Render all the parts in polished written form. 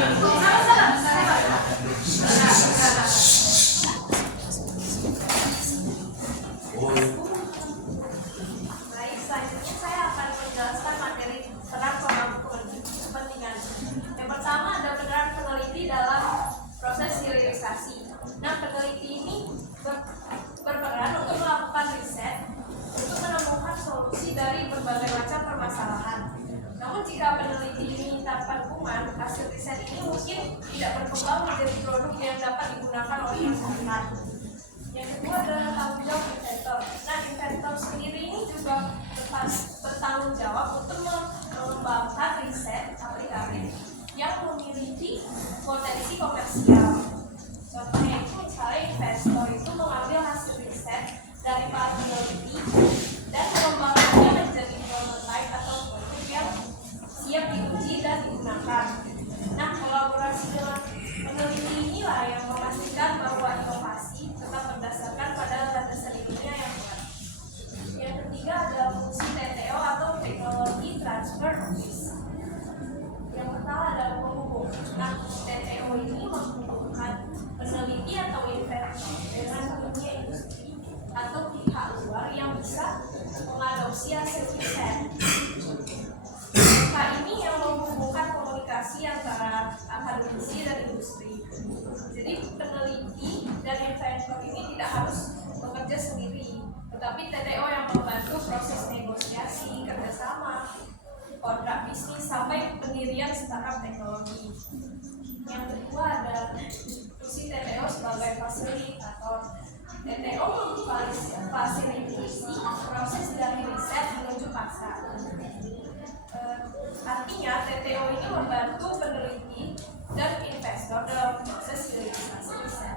Baik, selanjutnya saya akan menjelaskan materi peran pemangku kepentingan. Yang pertama ada peran peneliti dalam proses hilirisasi. Nah, peneliti ini berperan untuk melakukan riset untuk menemukan solusi dari berbagai macam permasalahan. Namun jika peneliti ini tanpa dukungan, hasil riset ini mungkin tidak berkembang menjadi produk yang dapat digunakan oleh masyarakat. Yang kedua adalah tanggung jawab inventor. Nah, inventor sendiri ini juga bertanggung jawab untuk mengembangkan riset aplikatif yang memiliki potensi komersial. Contohnya itu misalnya investor itu mengambil hasil riset dari para peneliti dan mengembangkannya menjadi prototype atau produk yang siap diuji dan digunakan. Nah, kolaborasi dengan peneliti inilah yang memastikan bahwa inovasi tetap berdasarkan pada landasan ilmiah yang kuat. Yang ketiga adalah fungsi TTO atau teknologi transfer office. Yang pertama adalah penghubung. Nah, TTO ini menghubungkan peneliti atau inventor dengan dunia industri atau pihak luar yang bisa mengadopsi hasil riset. Mereka ini yang menghubungkan komunikasi antara akademisi dan industri. Jadi peneliti dan inventor ini tidak harus bekerja sendiri, tetapi TTO yang membantu proses negosiasi, kerjasama, kontrak bisnis sampai pendirian startup teknologi. Yang kedua ada fungsi TTO sebagai fasilitator. TTO memfasilitasi proses dari riset menuju pasar. Artinya TTO ini membantu peneliti dan investor dalam proses hilirisasi riset.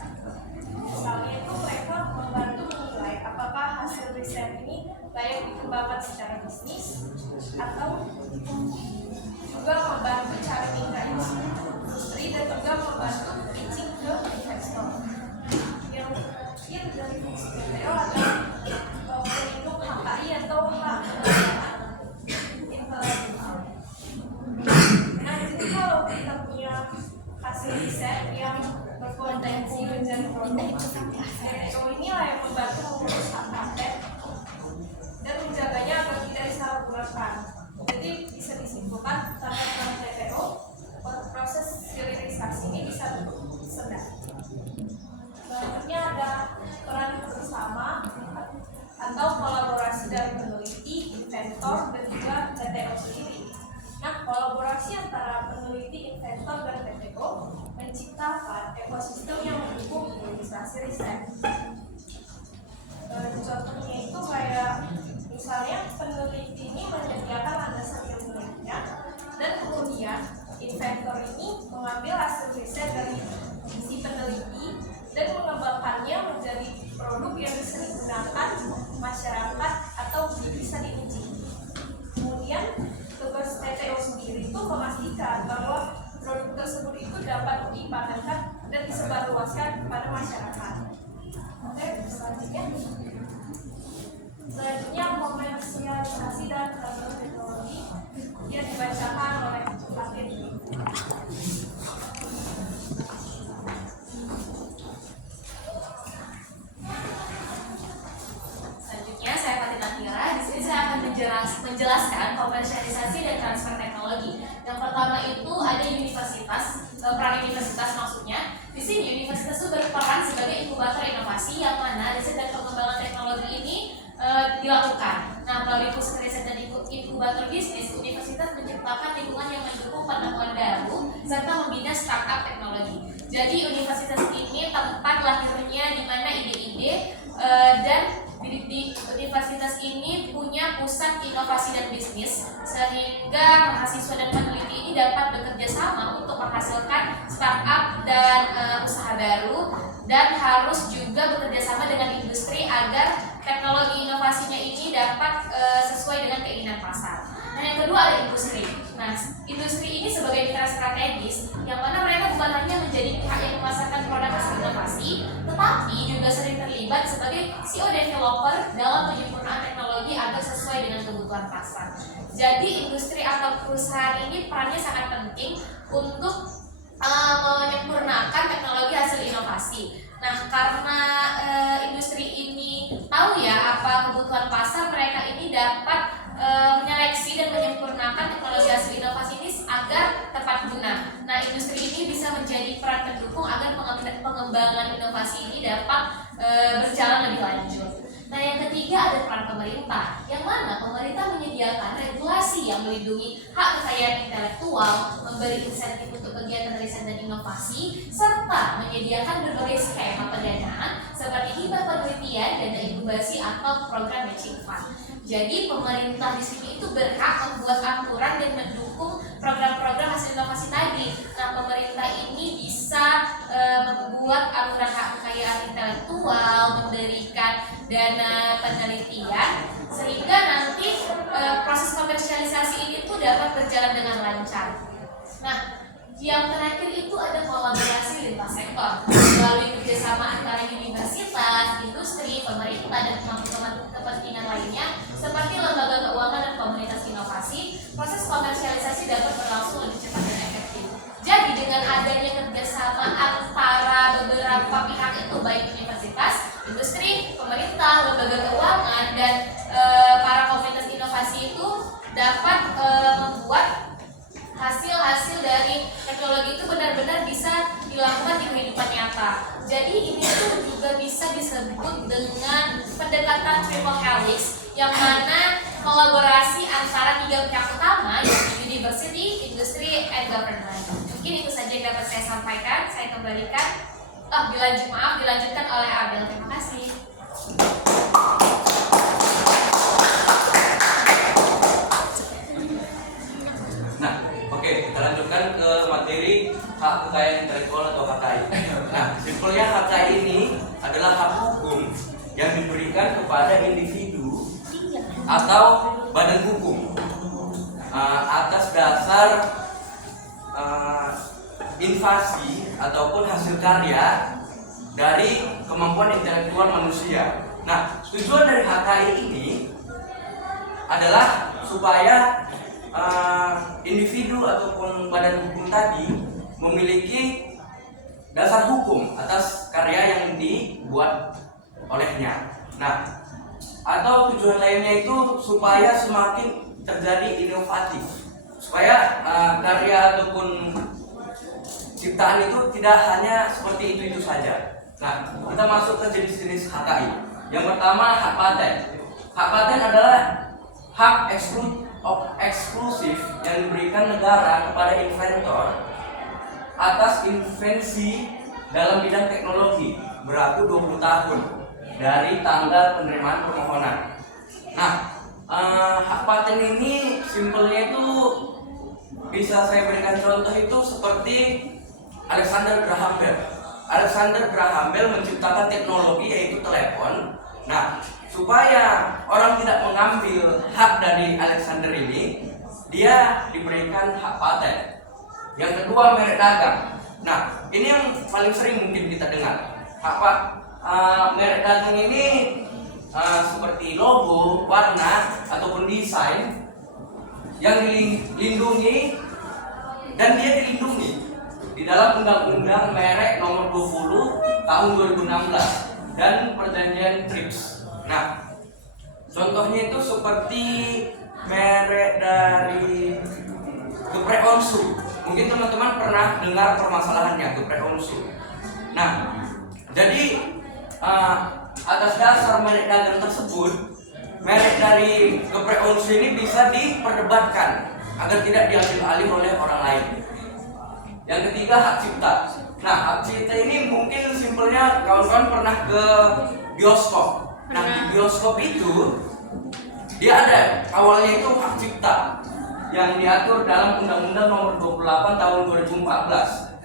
Misalnya itu mereka membantu menilai apakah hasil riset ini layak dikembangkan secara bisnis atau juga membantu cari minat industri dan juga membantu pitching ke investor. Yang terakhir dari fungsi TTO adalah pelindung HKI atau hak intelektual. Nah, jadi kalau kita punya hasil riset yang berpotensi menjadi produk, TTO inilah yang membantu mengurus hak paten dan menjaganya agar tidak disalahgunakan. Jadi bisa disimpulkan tanpa TTO, proses hilirisasi ini bisa sedang. Selanjutnya ada peran bersama atau kolaborasi dari peneliti, inventor, dan juga TTO sendiri. Nah, kolaborasi antara peneliti, inventor, dan TTO menciptakan ekosistem yang mendukung hilirisasi riset. Contohnya itu kayak misalnya peneliti ini menyediakan landasan ilmiahnya dan kemudian inventor ini mengambil hasil riset dari si peneliti dan mengembangkannya menjadi produk yang bisa digunakan masyarakat atau bisa diuji. Kemudian tugas TTO sendiri itu memastikan bahwa produk tersebut itu dapat dipatenkan dan disebarluaskan kepada masyarakat. Oke, selanjutnya komersialisasi dan transfer teknologi yang dibacakan oleh Fatin. Selanjutnya saya Fatin Akhira. Di sini saya akan menjelaskan komersialisasi dan transfer teknologi. Yang pertama itu ada universitas, peran universitas maksudnya. Di sini universitas itu berperan sebagai inkubator inovasi yang mana riset dan pengembangan teknologi ini dilakukan. Nah, melalui pusat riset dan inkubator bisnis, universitas menciptakan lingkungan yang mendukung penemuan baru serta membina startup teknologi. Jadi universitas ini tempat lahirnya di mana ide-ide dan di universitas ini punya pusat inovasi dan bisnis sehingga mahasiswa dan peneliti ini dapat bekerja sama untuk menghasilkan startup dan usaha baru, dan harus juga bekerja sama dengan industri agar teknologi inovasinya ini dapat sesuai dengan keinginan pasar. Nah, yang kedua ada industri. Nah, industri ini sebagai mitra strategis yang mana mereka bukan hanya menjadi pihak yang memasarkan produk hasil inovasi, tetapi juga sering terlibat sebagai CEO developer dalam penyempurnaan teknologi agar sesuai dengan kebutuhan pasar. Jadi industri atau perusahaan ini perannya sangat penting untuk karena industri ini tahu ya apa kebutuhan pasar, mereka ini dapat menyeleksi dan menyempurnakan teknologi hasil inovasi ini agar tepat guna. Nah, industri ini bisa menjadi peran pendukung agar pengembangan inovasi ini dapat berjalan lebih lanjut. Nah, yang ketiga ada peran pemerintah, yang mana pemerintah menyediakan regulasi yang melindungi hak kekayaan intelektual, memberi insentif untuk kegiatan riset dan inovasi, serta menyediakan berbagai skema pendanaan seperti hibah penelitian, dana inkubasi atau program matching fund. Jadi pemerintah di sini itu berhak membuat aturan dan mendukung program-program hasil inovasi tadi. Nah, pemerintah ini bisa membuat aturan hak kekayaan intelektual, memberikan dana penelitian, sehingga nanti proses komersialisasi ini tuh dapat berjalan dengan lancar. Nah, yang terakhir itu ada kolaborasi lintas sektor melalui kerjasama antara universitas, industri, pemerintah, dan teman-teman kepentingan lainnya seperti lembaga keuangan dan komunitas inovasi. Proses komersialisasi dapat berlangsung lebih cepat dan efektif. Jadi dengan adanya kerjasama antara beberapa pihak itu, baik universitas, industri, pemerintah, lembaga keuangan, dan para komunitas inovasi itu dapat membuat hasil-hasil dari teknologi itu benar-benar bisa dilakukan di kehidupan nyata. Jadi ini tuh juga bisa disebut dengan pendekatan triple helix, yang mana kolaborasi antara tiga pihak utama, yaitu university, industri, and government. Mungkin itu saja yang dapat saya sampaikan. Saya kembalikan, dilanjutkan oleh Abel. Terima kasih. Kita lanjutkan ke materi hak kekayaan intelektual atau HKI. Nah, simpelnya HKI ini adalah hak hukum yang diberikan kepada individu atau badan hukum atas dasar invasi ataupun hasil karya dari kemampuan intelektual manusia. Nah, tujuan dari HKI ini adalah supaya individu ataupun badan hukum tadi memiliki dasar hukum atas karya yang dibuat olehnya. Nah, atau tujuan lainnya itu supaya semakin terjadi inovatif, supaya karya ataupun ciptaan itu tidak hanya seperti itu saja. Nah, kita masuk ke jenis-jenis HKI. Yang pertama, hak paten. Hak paten adalah hak eksklusif yang diberikan negara kepada inventor atas invensi dalam bidang teknologi berlaku 20 tahun dari tanggal penerimaan permohonan. Nah, hak paten ini simpelnya itu bisa saya berikan contoh itu seperti Alexander Graham Bell. Alexander Graham Bell menciptakan teknologi yaitu telepon. Nah, supaya orang tidak mengambil hak dari Alexander ini, dia diberikan hak paten. Yang kedua, merek dagang. Nah, ini yang paling sering mungkin kita dengar. Merek dagang ini seperti logo, warna, ataupun desain yang dilindungi dan dia dilindungi di dalam Undang-Undang Merek Nomor 20 Tahun 2016 dan Perjanjian TRIPS. Nah, contohnya itu seperti merek dari geprek onsu. Mungkin teman-teman pernah dengar permasalahannya geprek onsu. Nah, jadi atas dasar merek dagang tersebut, merek dari geprek onsu ini bisa diperdebatkan agar tidak diambil alih oleh orang lain. Yang ketiga, hak cipta. Nah, hak cipta ini mungkin simpelnya kawan-kawan pernah ke bioskop. Nah, di bioskop itu dia ada awalnya itu hak cipta yang diatur dalam Undang-Undang Nomor 28 Tahun 2014.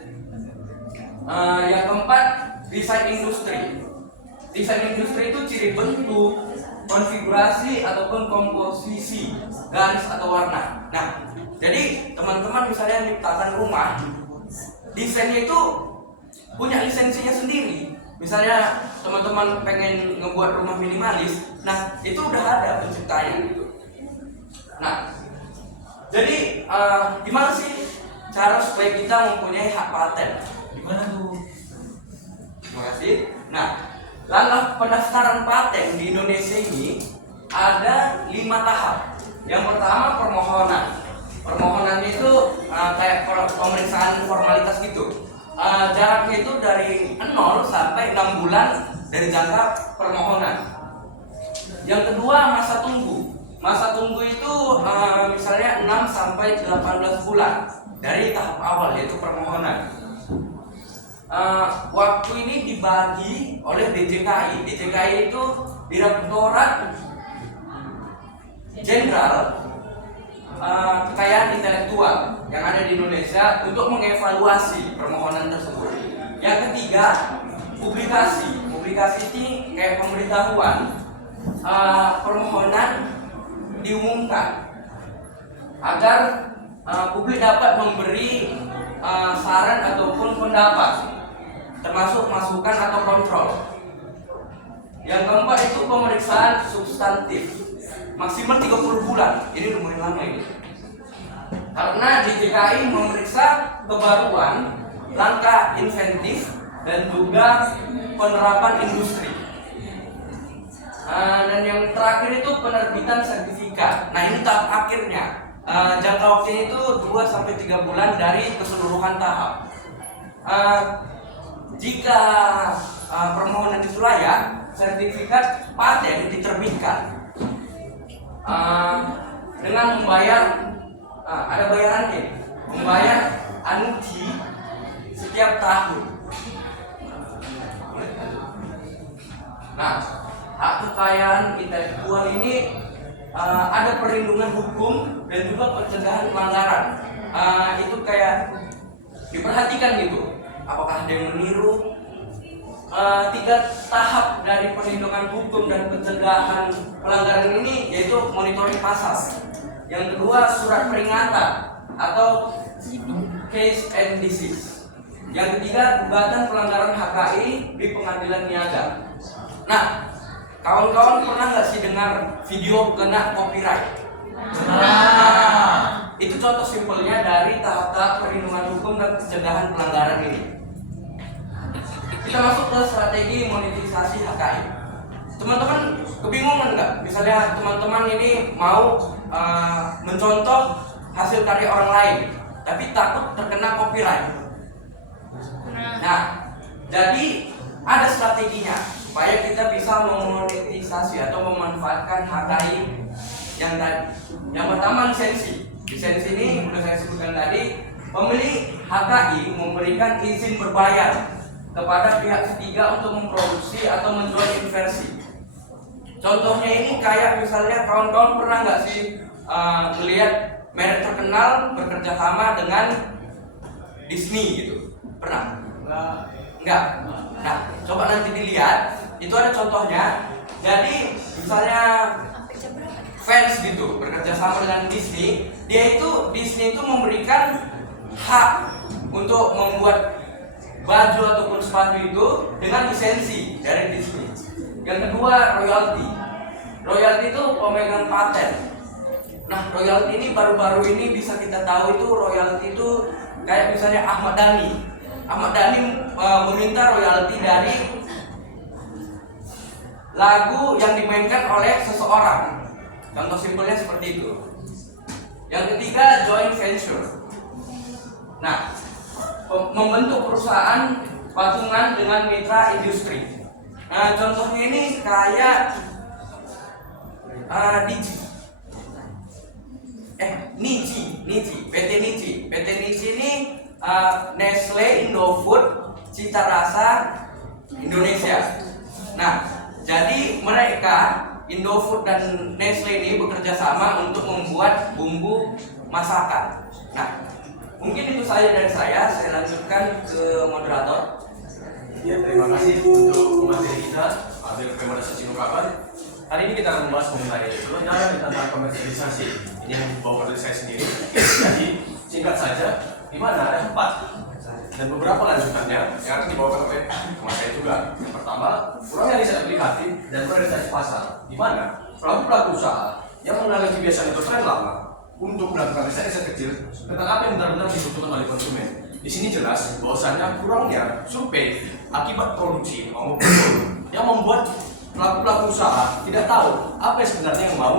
Yang keempat, desain industri. Desain industri itu ciri bentuk, konfigurasi ataupun komposisi garis atau warna. Nah, jadi teman-teman misalnya menciptakan rumah, desainnya itu punya lisensinya sendiri. Misalnya teman-teman pengen ngebuat rumah minimalis, nah itu udah ada penciptanya gitu. Nah, jadi gimana sih cara supaya kita mempunyai hak paten? Gimana tuh? Terima kasih. Nah, langkah pendaftaran paten di Indonesia ini ada 5 tahap. Yang pertama permohonan. Permohonan itu kayak pemeriksaan formalitas gitu. Jaraknya itu dari 0 sampai 6 bulan dari jangka permohonan. Yang kedua masa tunggu. Masa tunggu itu misalnya 6 sampai 18 bulan dari tahap awal yaitu permohonan. Waktu ini dibagi oleh DJKI. DJKI itu Direktorat Jenderal Kekayaan Intelektual yang ada di Indonesia untuk mengevaluasi permohonan tersebut. Yang ketiga, publikasi. Publikasi ini kayak pemberitahuan permohonan diumumkan agar publik dapat memberi saran ataupun pendapat, termasuk masukan atau kontrol. Yang keempat itu pemeriksaan substantif maksimal 30 bulan. Ini lumayan lama ini. Karena DJKI memeriksa kebaruan, langkah inventif dan juga penerapan industri. Dan yang terakhir itu penerbitan sertifikat. Nah, ini tahap akhirnya. Jangka waktunya itu 2 sampai 3 bulan dari keseluruhan tahap. Jika permohonan itu layak, sertifikat paten diterbitkan dengan membayar ada bayarannya, membayar anuti setiap tahun. Nah, hak kekayaan intelektual ini ada perlindungan hukum dan juga pencegahan pelanggaran. Itu kayak diperhatikan gitu. Apakah ada yang meniru? 3 tahap dari perlindungan hukum dan pencegahan pelanggaran ini yaitu monitoring pasal. Yang kedua surat peringatan atau case and disease. Yang ketiga gugatan pelanggaran HKI di pengadilan niaga. Nah, kawan-kawan pernah nggak sih dengar video kena copyright? Itu contoh simpelnya dari tahap-tahap perlindungan hukum dan pencegahan pelanggaran ini. Kita masuk ke strategi monetisasi HKI. Teman-teman kebingungan nggak? Misalnya teman-teman ini mau mencontoh hasil karya orang lain, tapi takut terkena copyright. Nah, jadi ada strateginya supaya kita bisa memonetisasi atau memanfaatkan HKI yang tadi. Yang pertama lisensi. Lisensi ini sudah saya sebutkan tadi. Pemilik HKI memberikan izin berbayar kepada pihak ketiga untuk memproduksi atau menjual inversi. Contohnya ini kayak misalnya kawan-kawan pernah nggak sih melihat merek terkenal bekerja sama dengan Disney gitu? Pernah? Enggak. Nah, coba nanti dilihat. Itu ada contohnya. Jadi misalnya fans gitu bekerja sama dengan Disney, Disney itu memberikan hak untuk membuat baju ataupun sepatu itu dengan lisensi dari Disney. Yang kedua royalti. Royalti itu pemegang paten. Nah, royalti ini baru-baru ini bisa kita tahu itu royalti itu kayak misalnya Ahmad Dhani. Ahmad Dhani meminta royalti dari lagu yang dimainkan oleh seseorang. Contoh simpelnya seperti itu. Yang ketiga joint venture. Nah, membentuk perusahaan patungan dengan mitra industri. Nah, contohnya ini kayak PT Niji ini Nestle, Indofood, Cita Rasa Indonesia. Nah, jadi mereka Indofood dan Nestle ini bekerja sama untuk membuat bumbu masakan. Nah, mungkin itu saja dari saya lanjutkan ke moderator. Ya, terima kasih untuk materi kita. Ambil rekomendasi ungkapan. Hari ini kita akan membahas mengenai kelenjaran tentang komersialisasi. Ini yang dibawa oleh saya sendiri. Jadi singkat saja, di mana ada 4 dan beberapa lanjutannya yang akan dibawakan oleh teman saya juga. Yang pertama, kurangnya riset aplikatif dan prioritas pasar. Di mana pelaku usaha yang mengenali kebiasaan itu tren lama untuk melakukan riset kecil tentang apa yang benar-benar dibutuhkan oleh konsumen. di sini jelas bahwasannya kurangnya survei akibat produksi maupun yang membuat pelaku-pelaku usaha tidak tahu apa yang sebenarnya yang mau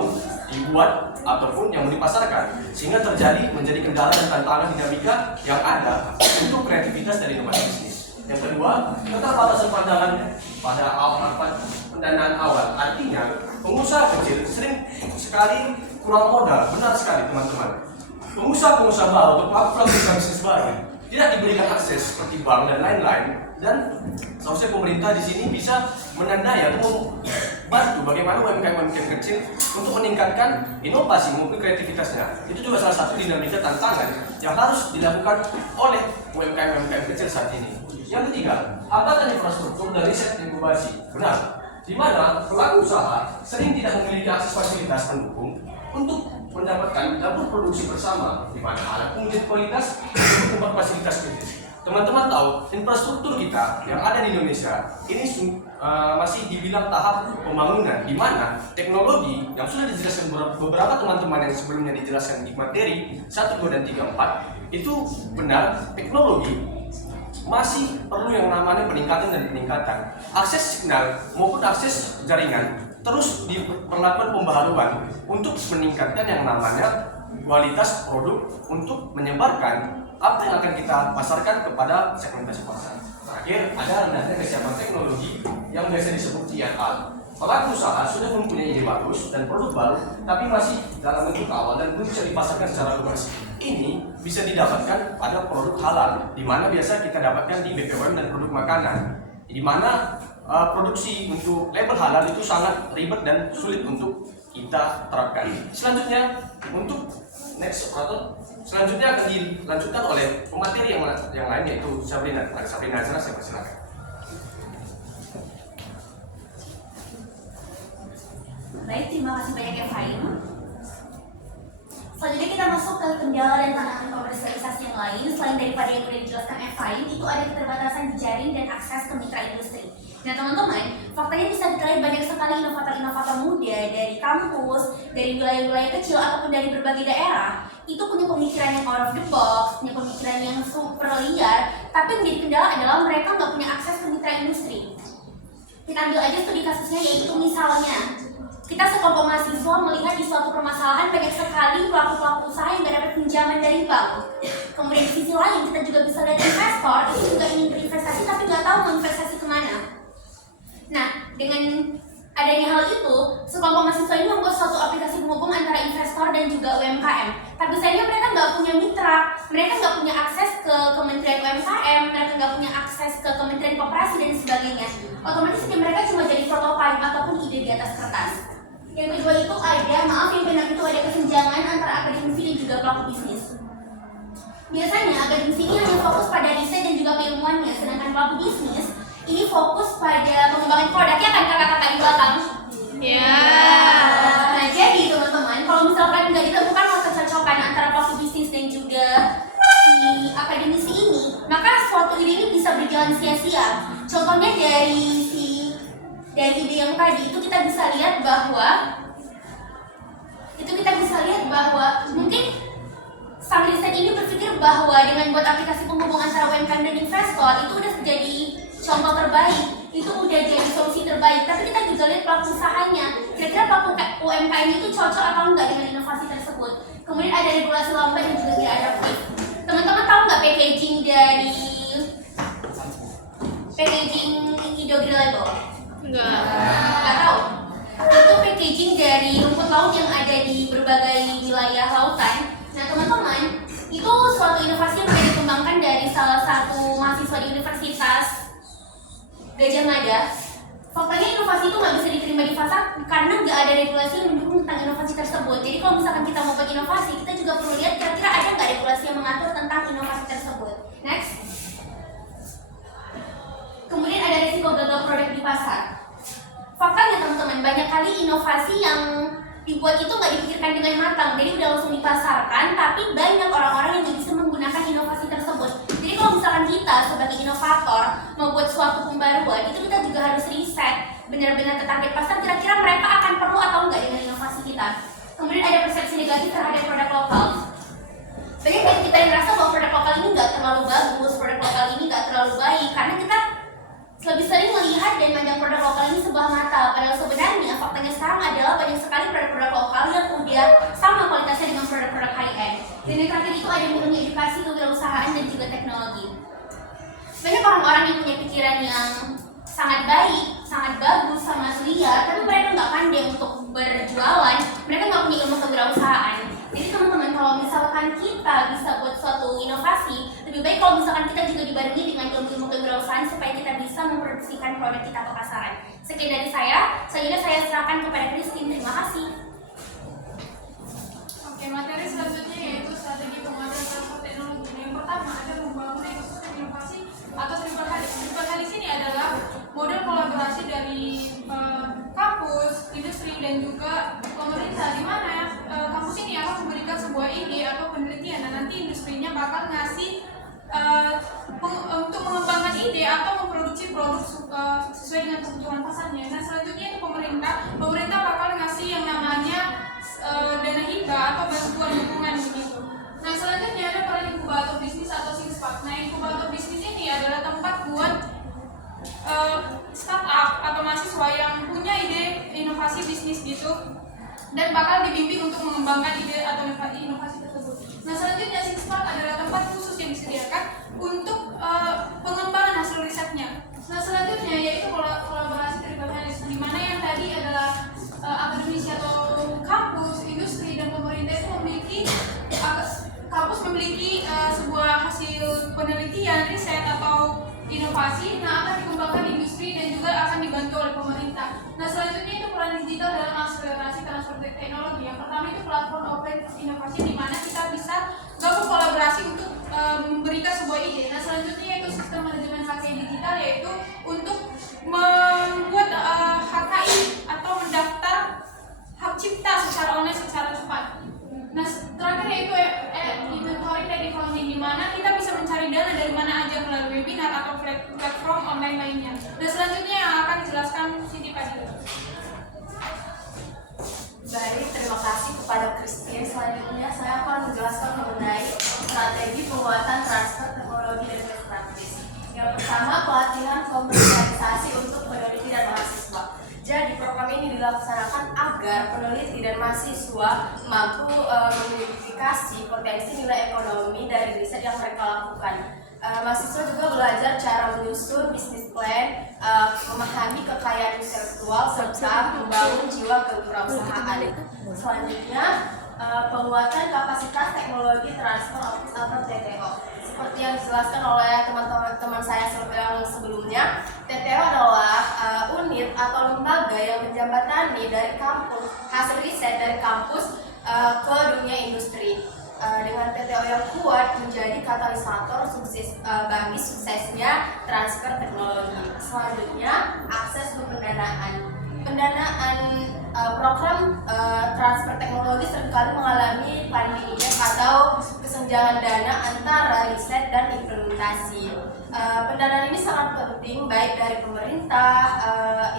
dibuat ataupun yang mau dipasarkan, sehingga menjadi kendala dan tantangan dinamika yang ada untuk kreativitas dari inovasi bisnis. Yang kedua, keterbatasan pandangan pada awal pendanaan awal, artinya pengusaha kecil sering sekali kurang modal. Benar sekali teman-teman. Pengusaha-pengusaha baru atau pelaku usaha bisnis baru tidak diberikan akses seperti bank dan lain-lain, dan seharusnya pemerintah di sini bisa menandai atau membantu bagaimana UMKM kecil untuk meningkatkan inovasi maupun kreativitasnya. Itu juga salah satu dinamika tantangan yang harus dilakukan oleh UMKM kecil saat ini. Yang ketiga, hambatan infrastruktur dan riset inkubasi. Benar, di mana pelaku usaha sering tidak memiliki akses fasilitas pendukung untuk mendapatkan dapur produksi bersama, di mana alat pengujian kualitas untuk membuat fasilitas kritis. Teman-teman tahu, infrastruktur kita yang ada di Indonesia ini masih dibilang tahap pembangunan, di mana teknologi yang sudah dijelaskan beberapa teman-teman yang sebelumnya dijelaskan di materi 1, 2, dan 3, 4, itu benar teknologi masih perlu yang namanya peningkatan dan peningkatan. Akses signal maupun akses jaringan terus diperlakukan pembaharuan untuk meningkatkan yang namanya kualitas produk untuk menyebarkan apa yang akan kita pasarkan kepada segmentasi pasar. Terakhir, ada rendahnya kesiapan teknologi yang biasa disebut TNR. Pelaku usaha sudah mempunyai ide bagus dan produk baru, tapi masih dalam bentuk awal dan belum bisa dipasarkan secara luas. Ini bisa didapatkan pada produk halal, di mana biasa kita dapatkan di BPOM dan produk makanan, di mana produksi untuk label halal itu sangat ribet dan sulit untuk kita terapkan. Selanjutnya, untuk next operator, selanjutnya akan dilanjutkan oleh pemateri yang lain, yaitu Sabrina Azra. Saya persilakan. Baik, terima kasih banyak ya Faim. Selanjutnya kita masuk ke kendala dan tantangan komersialisasi yang lain. Selain daripada yang sudah dijelaskan Faim, itu ada keterbatasan jejaring dan akses ke mitra industri. Nah teman-teman, faktanya bisa kita lihat banyak sekali inovator-inovator muda dari kampus, dari wilayah-wilayah kecil ataupun dari berbagai daerah, itu punya pemikiran yang out of the box, punya pemikiran yang super liar, tapi menjadi kendala adalah mereka nggak punya akses ke mitra industri. Kita ambil aja studi kasusnya, yaitu misalnya kita sekelompok mahasiswa melihat di suatu permasalahan banyak sekali pelaku-pelaku usaha yang nggak dapat pinjaman dari bank. Kemudian di sisi lain kita juga bisa lihat investor itu juga ingin berinvestasi tapi nggak tahu mau investasi kemana. Nah, dengan adanya hal itu, sekelompok mahasiswa ini membuat suatu aplikasi penghubung antara investor dan juga UMKM. Tapi sayangnya mereka nggak punya mitra, mereka nggak punya akses ke Kementerian UMKM, mereka nggak punya akses ke Kementerian Koperasi dan sebagainya. Otomatis mereka cuma jadi prototipe ataupun ide di atas kertas. Yang kedua itu ada, maaf yang benar itu ada kesenjangan antara akademisi dan juga pelaku bisnis. Biasanya akademisi ini hanya fokus pada riset dan juga keilmuannya, sedangkan pelaku bisnis ini fokus pada pengembangan produknya, kan kakak-kakak di belakang. Ya. Nah jadi teman-teman, kalau misalkan nggak ditemukan kecocokan antara pelaku bisnis dan juga si akademisi ini, maka suatu ide ini bisa berjalan sia-sia. Contohnya dari ide yang tadi itu kita bisa lihat bahwa mungkin sang riset ini berpikir bahwa dengan buat aplikasi penghubung antara UMKM dan investor itu udah jadi contoh terbaik, itu udah jadi solusi terbaik. Tapi kita juga lihat pelaku usahanya, kira-kira pelaku UMKM itu cocok atau enggak dengan inovasi tersebut. Kemudian ada regulasi lambat yang juga tidak adaptif. Teman-teman tahu nggak packaging biodegradable? Nggak tahu. Itu packaging dari rumput laut yang ada di berbagai wilayah lautan. Nah teman-teman, itu suatu inovasi yang sudah dikembangkan dari salah satu mahasiswa di Universitas Gajah Mada. Faktanya inovasi itu nggak bisa diterima di pasar karena nggak ada regulasi yang mendukung tentang inovasi tersebut. Jadi kalau misalkan kita mau buat inovasi, kita juga perlu lihat kira-kira ada nggak regulasi yang mengatur tentang inovasi tersebut. Next. Kemudian ada risiko gagal produk di pasar. Faktanya teman-teman, banyak kali inovasi yang dibuat itu nggak dipikirkan dengan matang, jadi udah langsung dipasarkan, tapi banyak orang-orang yang nggak bisa menggunakan inovasi tersebut. Jadi kalau misalkan kita sebagai inovator mau buat suatu pembaruan, itu kita juga harus riset benar-benar ke target pasar, kira-kira mereka akan perlu atau enggak dengan inovasi kita. Kemudian ada persepsi negatif terhadap produk lokal. banyak dari kita yang merasa bahwa produk lokal ini nggak terlalu bagus, produk lokal ini nggak terlalu baik, karena kita lebih sering melihat dan mandang produk lokal ini sebelah mata. Padahal sebenarnya faktanya sekarang adalah banyak sekali produk-produk lokal yang udah sama kualitasnya dengan produk-produk high end. Dan yang terakhir itu ada minimum edukasi, kewirausahaan dan juga teknologi. Banyak orang-orang yang punya pikiran yang sangat baik, sangat bagus, sangat liar, tapi mereka nggak pandai untuk berjualan, mereka nggak punya ilmu kewirausahaan. Jadi teman-teman, kalau misalkan kita bisa buat suatu inovasi, lebih baik kalau misalkan kita juga dibarengi dengan ilmu-ilmu kewirausahaan supaya kita bisa memproduksikan produk kita ke pasaran. Sekian dari saya, selanjutnya saya serahkan kepada Christine. Terima kasih. Oke, materi selanjutnya yaitu strategi penguatan transfer teknologi. Yang pertama ada membangun ekosistem inovasi atau triple helix. Triple helix ini adalah model kolaborasi dari kampus, industri dan juga pemerintah, di mana kampus ini akan memberikan sebuah ide atau penelitian dan nanti industrinya bakal ngasih untuk mengembangkan ide atau memproduksi produk sesuai dengan kebutuhan pasarnya. Nah selanjutnya itu pemerintah bakal ngasih yang namanya dana hibah atau bantuan dukungan begitu. Nah selanjutnya ada peran inkubator bisnis atau SINSPAK. Nah inkubator bisnis ini adalah tempat buat startup atau mahasiswa yang punya ide inovasi bisnis gitu dan bakal dibimbing untuk mengembangkan ide atau inovasi tersebut. Nah selanjutnya SINSPAK adalah tempat khusus yang disediakan untuk pengembangan hasil risetnya. Nah selanjutnya yaitu kolaborasi triple helix, di mana yang tadi adalah akademisi atau kampus, industri dan pemerintah itu memiliki kampus memiliki sebuah hasil penelitian, riset atau inovasi, nah akan dikembangkan di industri dan juga akan dibantu oleh pemerintah. Nah selanjutnya itu peran digital dalam akselerasi transfer teknologi. Yang pertama itu platform open inovasi, di mana kita bisa gabung kolaborasi untuk memberikan sebuah ide. Nah selanjutnya itu sistem manajemen HKI digital, yaitu untuk membuat HKI atau mendaftar hak cipta secara online secara cepat. Nah terakhir yaitu inventory dan funding, di mana kita bisa mencari dana dari mana aja melalui webinar atau platform online lainnya. Dan selanjutnya yang akan dijelaskan Siti Fadila. Baik, terima kasih kepada Christine. Selanjutnya saya akan menjelaskan mengenai strategi penguatan transfer teknologi dan best practice. Yang pertama, pelatihan komersialisasi untuk peneliti dan mahasiswa. Jadi program ini dilaksanakan agar peneliti dan mahasiswa mampu mengidentifikasi potensi nilai ekonomi dari riset yang mereka lakukan. Mahasiswa juga belajar cara menyusun bisnis plan, memahami kekayaan intelektual serta membangun jiwa kewirausahaan. Selanjutnya, penguatan kapasitas teknologi transfer office atau TTO. Seperti yang dijelaskan oleh teman-teman saya yang sebelumnya, TTO adalah unit atau lembaga yang menjembatani dari kampus hasil riset dari kampus ke dunia industri. Dengan TTO yang kuat menjadi katalisator sukses bagi suksesnya transfer teknologi. Selanjutnya, akses ke pendanaan. Program transfer teknologi seringkali mengalami funding gap atau kesenjangan dana antara riset dan implementasi. Pendanaan ini sangat penting baik dari pemerintah,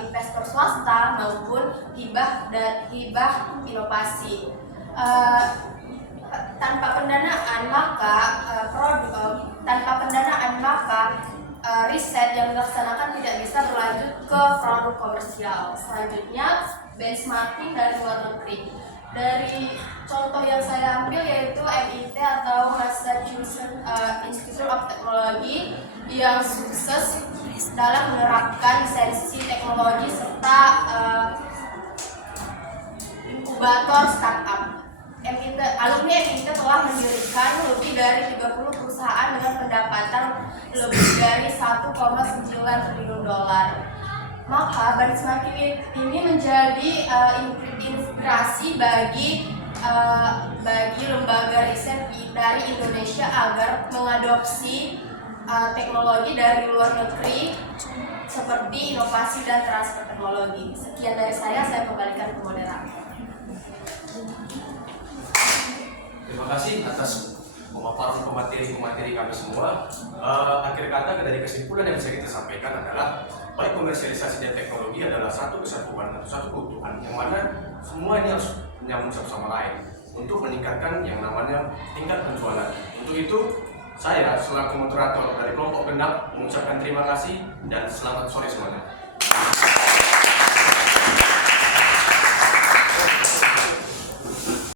investor swasta maupun hibah inovasi. Tanpa pendanaan maka riset yang dilaksanakan tidak bisa berlanjut ke produk komersial. Selanjutnya, benchmarking dari luar negeri. Dari contoh yang saya ambil yaitu MIT atau Massachusetts Institute of Technology yang sukses dalam menerapkan lisensi teknologi serta inkubator startup. Alumni MIT telah mendirikan lebih dari 30 perusahaan dengan pendapatan lebih dari 1,9 triliun dolar. Maka benchmarking ini menjadi inspirasi bagi lembaga riset dari Indonesia agar mengadopsi teknologi dari luar negeri seperti inovasi dan transfer teknologi. Sekian dari saya kembalikan ke moderator. Terima kasih atas pemaparan pemateri kami semua. Akhir kata dari kesimpulan yang bisa kita sampaikan adalah baik komersialisasi dan teknologi adalah satu kesatuan atau satu keutuhan yang mana semua ini harus menyambung satu sama lain. untuk meningkatkan yang namanya tingkat penjualan. Untuk itu, saya selaku moderator dari kelompok Genap mengucapkan terima kasih dan selamat sore semuanya.